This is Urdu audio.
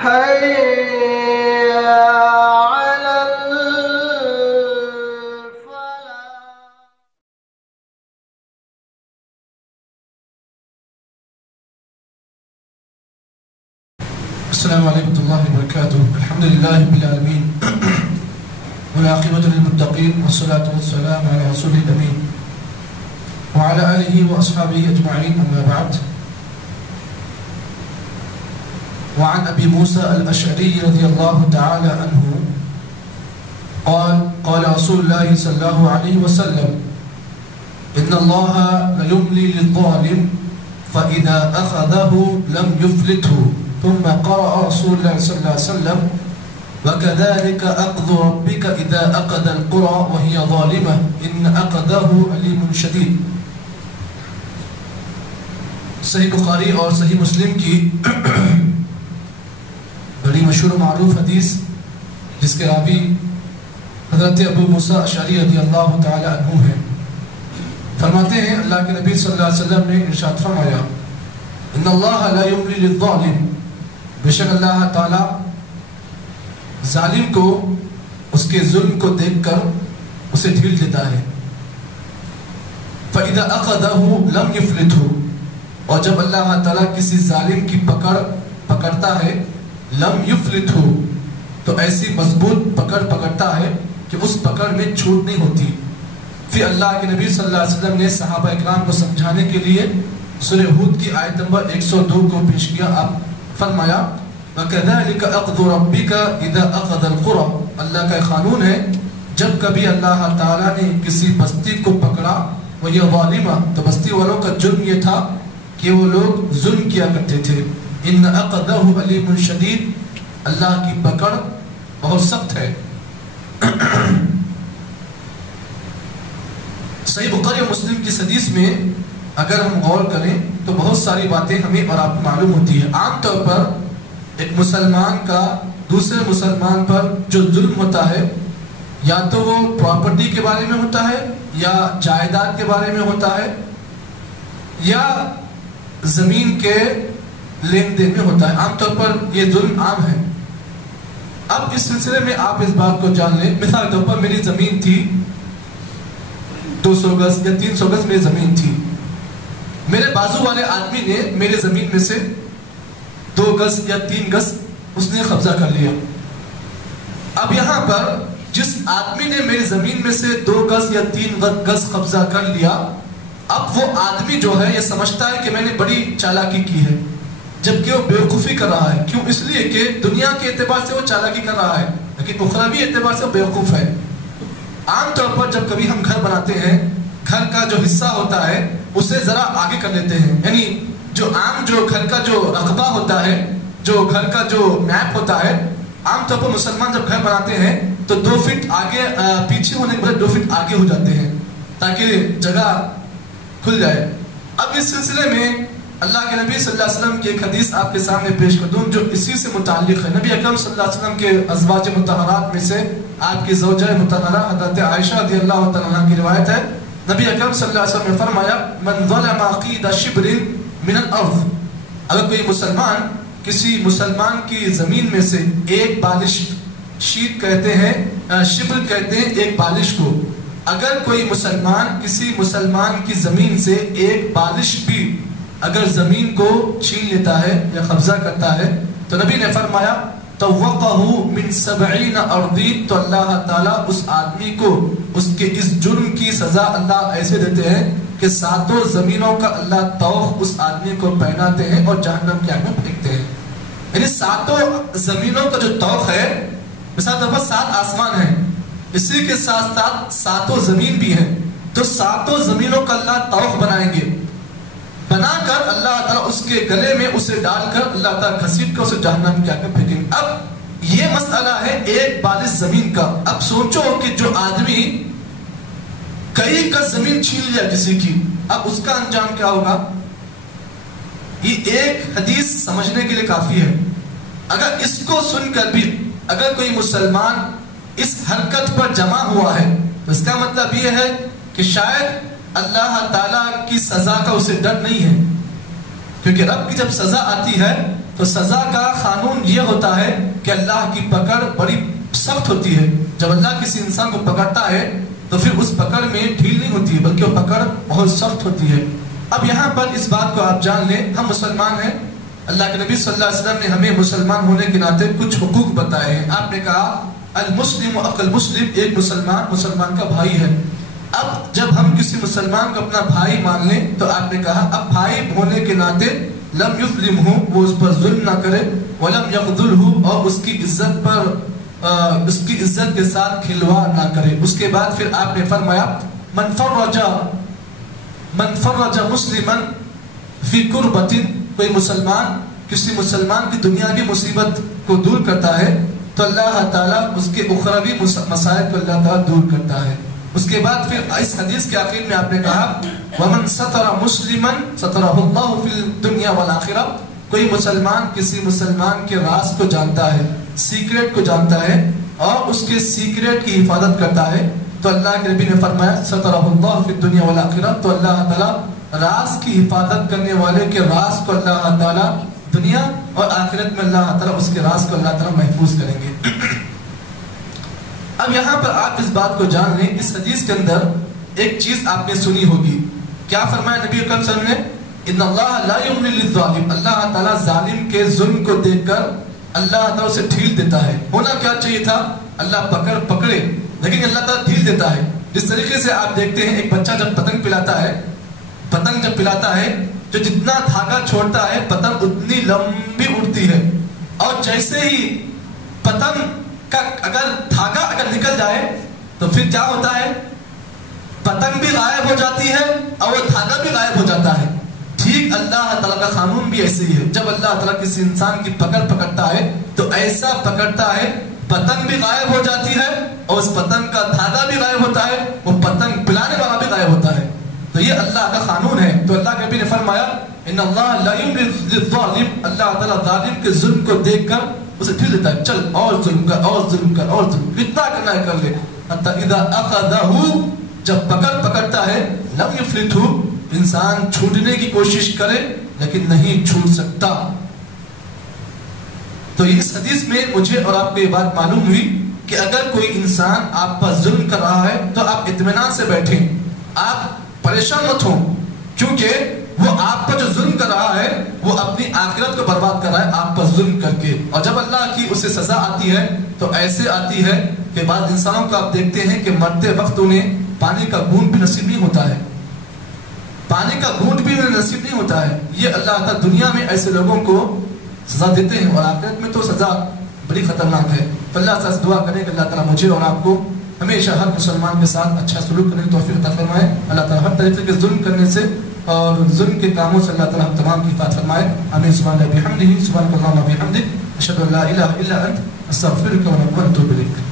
حي على السلام عليكم ورحمة الله وبركاته. الحمد لله رب العالمين والعاقبة للمتقين والصلاة والسلام على رسول الأمين وعلى آله وأصحابه أجمعين. أما بعد. وعن أبي موسى الأشعري رضي الله تعالى عنه قال رسول الله صلى الله عليه وسلم إن الله ليملي للظالم فإذا أخذه لم يفلته. ثم قرأ رسول الله صلى الله عليه وسلم وكذلك أخذ ربك إذا أخذ القرى وهي ظالمة إن أخذه أليم شديد. صحیح بخاری اور صحیح مسلم کی بڑی مشہور و معروف حدیث جس کے راوی حضرت ابو موسیٰ اشعری رضی اللہ تعالی عنہ ہیں. فرماتے ہیں اللہ کے نبی صلی اللہ علیہ وسلم نے ارشاد فرمایا ان اللہ لا یملی للظالم، بے شک اللہ تعالی ظالم کو اس کے ظلم کو دیکھ کر اسے ڈھیل دیتا ہے. فَإِذَا أَخَذَهُ لَمْ يُفْلِتْهُ، اور جب اللہ تعالیٰ کسی ظالم کی پکڑتا ہے لم یفلتہو، تو ایسی مضبوط پکڑتا ہے کہ اس پکڑ میں چھوٹ نہیں ہوتی. پھر اللہ کے نبی صلی اللہ علیہ وسلم نے صحابہ اکرام کو سمجھانے کے لیے سورہ ہود کی آیت نمبر 102 کو پیش کیا. آپ فرمایا وَكَذَلِكَ أَخْذُ رَبِّكَ إِذَا أَخَذَ الْقُرَى، اللہ کا قانون ہے جب کبھی اللہ تعالیٰ نے کسی بستی کو پکڑا وَهِيَ ظَالِمَةٌ، تو بستی والوں کا جرم یہ تھا کہ وہ لوگ ظلم کیا کرتے تھے. ان اخذہ علیم شدید، اللہ کی پکڑ بہت سخت ہے. صحیح بخاری و مسلم کی حدیث میں اگر ہم غور کریں تو بہت ساری باتیں ہمیں اور آپ کو معلوم ہوتی ہے. عام طور پر ایک مسلمان کا دوسرے مسلمان پر جو ظلم ہوتا ہے یا تو وہ پراپرٹی کے بارے میں ہوتا ہے یا جائیداد کے بارے میں ہوتا ہے یا زمین کے لین دین میں ہوتا ہے. عام طور پر یہ ظلم عام ہے. اب اس سلسلے میں آپ اس بات کو جان لیں، مثال طور پر میری زمین تھی 200 گز یا 300 گز میری زمین تھی. میرے بازو والے آدمی نے میری زمین میں سے 2 گز یا 3 گز اس نے قبضہ کر لیا. اب یہاں پر جس آدمی نے میری زمین میں سے 2 گز یا 3 گز قبضہ کر لیا، اب وہ آدمی جو ہے یہ سمجھتا ہے کہ میں نے بڑی چالاکی کی ہے، جبکہ وہ بیوقوفی کر رہا ہے. کیوں؟ اس لیے کہ دنیا کے اعتبار سے وہ چالاکی کر رہا ہے لیکن اخروی اعتبار سے وہ بیوقوف ہے. عام طور پر جب کبھی ہم گھر بناتے ہیں، گھر کا جو حصہ ہوتا ہے اسے ذرا آگے کر لیتے ہیں، یعنی جو عام جو گھر کا جو رقبہ ہوتا ہے، جو گھر کا جو میپ ہوتا ہے، عام طور پر مسلمان جب گھر بناتے ہیں تو 2 فٹ آگے پیچھے ہونے کے بعد 2 فٹ آگے ہو جاتے ہیں تاکہ جگہ کھل جائے. اب اس سلسلے میں اللہ کے نبی صلی اللہ علیہ وسلم کی ایک حدیث آپ کے سامنے پیش کر دوں جو اسی سے متعلق ہے. نبی اکرم صلی اللہ علیہ وسلم کے ازواج مطہرات میں سے آپ کی زوجہ مطہرہ حضرت عائشہ رضی اللہ تعالیٰ عنہ کی روایت ہے. نبی اکرم صلی اللہ علیہ وسلم نے فرمایا من ظلم قید شبر من الارض، اگر کوئی مسلمان کسی مسلمان کی زمین میں سے ایک بالش، شیٹ کہتے ہیں، شبر کہتے ہیں ایک بالش کو، اگر کوئی مسلمان کسی مسلمان کی زمین سے ایک بالش بھی اگر زمین کو چھین لیتا ہے یا قبضہ کرتا ہے تو نبی نے فرمایا توقہ من 70 اردین، تو اللہ تعالیٰ اس آدمی کو اس کے اس جرم کی سزا اللہ ایسے دیتے ہیں کہ 7 زمینوں کا اللہ طوق اس آدمی کو پہناتے ہیں اور جہنم کی آگ میں پھینکتے ہیں. یعنی 7 زمینوں کا جو طوق ہے، مثال طور پر 7 آسمان ہیں، اسی کے ساتھ ساتھ 7 زمین بھی ہیں، تو 7 زمینوں کا اللہ طوق بنائیں گے، بنا کر اللہ تعالیٰ اس کے گلے میں اسے ڈال کر اللہ تعالیٰ گھسیٹ کر اسے جہنم کی آگ میں پھینکیں گے. اب یہ مسئلہ ہے ایک بالش زمین کا. اب سوچو کہ جو آدمی کئی گز زمین چھین لیا کسی کی، اب اس کا انجام کیا ہوگا؟ یہ ایک حدیث سمجھنے کے لیے کافی ہے. اگر اس کو سن کر بھی اگر کوئی مسلمان اس حرکت پر جمع ہوا ہے تو اس کا مطلب یہ ہے کہ شاید اللہ تعالیٰ کی سزا کا اسے ڈر نہیں ہے. کیونکہ رب کی جب سزا آتی ہے تو سزا کا قانون یہ ہوتا ہے کہ اللہ کی پکڑ بڑی سخت ہوتی ہے. جب اللہ کسی انسان کو پکڑتا ہے تو پھر اس پکڑ میں ڈھیل نہیں ہوتی ہے بلکہ وہ پکڑ بہت سخت ہوتی ہے. اب یہاں پر اس بات کو آپ جان لیں, ہم مسلمان ہیں, اللہ کے نبی صلی اللہ علیہ وسلم نے ہمیں مسلمان ہونے کے ناطے کچھ حقوق بتائے ہیں. آپ نے کہا المسلم اخو المسلم, ایک مسلمان مسلمان کا بھائی ہے. اب جب ہم کسی مسلمان کو اپنا بھائی مان لیں تو آپ نے کہا اب بھائی ہونے کے ناطے لم یظلمہ, وہ اس پر ظلم نہ کرے, ولم یخذلہ, اور اس کی عزت پر اس کی عزت کے ساتھ کھلواڑ نہ کرے. اس کے بعد پھر آپ نے فرمایا من فرج مسلما فی کربۃ, کوئی مسلمان کسی مسلمان کی دنیا کی مصیبت کو دور کرتا ہے تو اللہ تعالیٰ اس کے اخروی مسائل کو اللہ تعالیٰ دور کرتا ہے. اس کے بعد پھر اس حدیث کے آخر میں آپ نے کہا ومن ستر مسلما سترہ اللہ فی الدنیا والآخرہ, کوئی مسلمان کسی مسلمان کے راز کو جانتا ہے, سیکریٹ کو جانتا ہے اور اس کے سیکریٹ کی حفاظت کرتا ہے تو اللہ کے نبی نے فرمایا سترہ اللہ فی الدنیا والآخرہ, تو اللہ تعالیٰ راز کی حفاظت کرنے والے کے راز کو اللہ تعالیٰ دنیا اور آخرت میں اللہ تعالیٰ اس کے راز کو اللہ تعالیٰ محفوظ کریں گے. اب یہاں پر آپ اس بات کو جان لیں, اس حدیث کے اندر ایک چیز آپ نے سنی ہوگی, کیا فرمایا نبی اکرم صلی اللہ علیہ وسلم نے, ان اللہ لا یملی للظالم, اللہ تعالیٰ ظالم کے ظلم کو دیکھ کر اللہ تعالیٰ اسے ڈھیل دیتا ہے. ہونا کیا چاہیے تھا, اللہ پکڑے, لیکن اللہ تعالیٰ ڈھیل دیتا ہے. جس طریقے سے آپ دیکھتے ہیں ایک بچہ جب پتنگ پلاتا ہے, پتنگ جب پلاتا ہے جو جتنا دھاگا چھوڑتا ہے پتنگ اتنی لمبی اڑتی ہے, اور جیسے ہی پتنگ کا اگر دھاگا اگر نکل جائے تو پھر کیا ہوتا ہے, پتنگ بھی غائب ہو جاتی ہے اور وہ دھاگا بھی غائب ہو جاتا ہے. ٹھیک اللہ تعالیٰ کا قانون بھی ایسے ہی ہے, جب اللہ تعالیٰ کسی انسان کی پکڑتا ہے تو ایسا پکڑتا ہے پتنگ بھی غائب ہو جاتی ہے اور اس پتنگ کا دھاگا بھی غائب ہوتا ہے, وہ پتنگ پلانے والا بھی غائب ہوتا ہے. تو یہ اللہ کا قانون ہے. تو اللہ کے نبی نے فرمایا ان اللہ لا یملی للظالم, اللہ تعالیٰ ظالم کے ظلم کو دیکھ کر اسے ڈھیل دیتا ہے, چل اور ظلم کر اور ظلم کر اور ظلم, کتنا کرنا ہے کر لے, حتی اذا اخذہ, جب پکڑتا ہے, لم یفلتہ, انسان چھوٹنے کی کوشش کرے لیکن نہیں چھوٹ سکتا. تو اس حدیث میں مجھے اور آپ کو یہ بات معلوم ہوئی کہ اگر کوئی انسان آپ پر ظلم کر رہا ہے تو آپ اطمینان سے بیٹھیں, آپ پریشان مت ہوں, کیونکہ وہ آپ پر جو ظلم کر رہا ہے وہ اپنی آخرت کو برباد کر رہا ہے آپ پر ظلم کر کے. اور جب اللہ کی اسے سزا آتی ہے تو ایسے آتی ہے کہ بعض انسانوں کو آپ دیکھتے ہیں کہ مرتے وقت انہیں پانی کا گھونٹ بھی نصیب نہیں ہوتا ہے, پانی کا گھونٹ بھی انہیں نصیب نہیں ہوتا ہے. یہ اللہ تعالیٰ دنیا میں ایسے لوگوں کو سزا دیتے ہیں اور آخرت میں تو سزا بڑی خطرناک ہے. تو اللہ تعالیٰ سے دعا کریں کہ اللہ تعالیٰ مجھے اور آپ کو ہمیشہ ہر مسلمان کے ساتھ اچھا سلوک کرنے کی توفیق عطا فرمائے. اللہ تعالیٰ ہر طریقے کے ظلم کرنے سے اور ظلم کے کاموں سے اللہ تعالیٰ ہم تمام کی حفاظت فرمائے. آمین. سبحان اللہ بحمدہ, سبحانک اللہم وبحمدک, اشہد ان لا الہ الا انت, استغفرک و اتوب الیک.